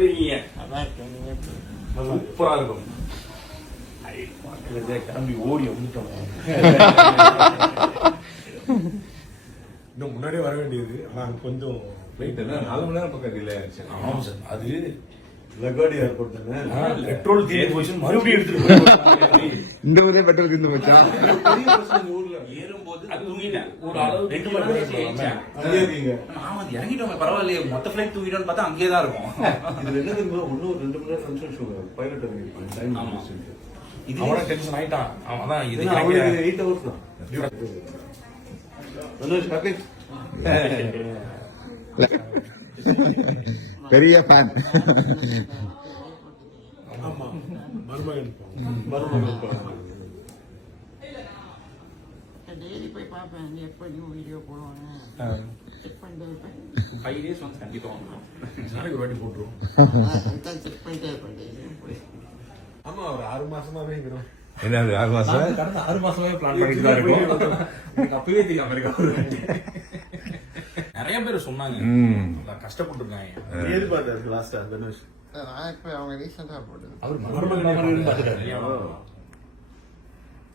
எப்படி இருக்கீங்க? சூப்பரா இருக்கும். கிளம்பி ஓடி வந்துட்டோம். இன்னும் முன்னாடியே வர வேண்டியது. ஆனா கொஞ்சம் ஃபிளைட் என்ன 4 மணி நேரம் பக்கம் டிலே ஆயிடுச்சு. ஆமாம் சார். அது லகாடி ஏர்போர்ட் தானே. பெட்ரோல் தீர்ந்து போச்சு, மறுபடியும் எடுத்துட்டு இந்த ஊரே பெட்ரோல் தீர்ந்து போச்சா? ஊர்ல ஏறும்போது அது தூங்கிட்டேன். ஒரு அளவு 2 மணி நேரம் அங்கேயே இருக்கீங்க. ஆமா, இறங்கிட்டோமே பரவாயில்லையே, மொத்த ஃபிளைட் தூங்கிட்டோம்னு பார்த்தா அங்கேயே தான் இருக்கும். இதுல என்ன தெரியுமா, இன்னும் 2 மணி நேரம் ஃபங்க்ஷன் ஷோ பைலட் இறங்கிருப்பாங்க. டைம் முடிச்சுட்டு அவன டென்ஷன் ஆயிட்டான். அவன் தான் இது அவனுக்கு 8 hours தான். மனோஜ் ஹாப்பி. பெரிய ஃபேன். ஆமா, மருமகன் டெய்லி போய் பார்ப்பேன் எப்போ நியூ வீடியோ போடுவாங்க. செக் பண்ணிட்டே இருப்பேன். 5 days வந்து கண்டிப்பா வந்துடும். நாளைக்கு ஒரு வாட்டி போட்டுருவோம். செக் பண்ணிட்டே இருப்பேன் டெய்லியும் போய். ஆமா, ஒரு 6 மாசமாவே இருக்கிறோம். என்னது 6 மாசம்? கடந்த 6 மாசமாவே பிளான் பண்ணிட்டு தான் இருக்கோம். எனக்கு அப்பவே தெரியும் அமெரிக்கா நிறைய பேர் சொன்னாங்க, கஷ்டப்பட்டு இருக்காங்க. ஏது பார்த்தாரு லாஸ்டா தனுஷ். நான் இப்போ அவங்க ரீசெண்டாக போட்டு அவர் மருமகன் பார்த்துட்டாரு.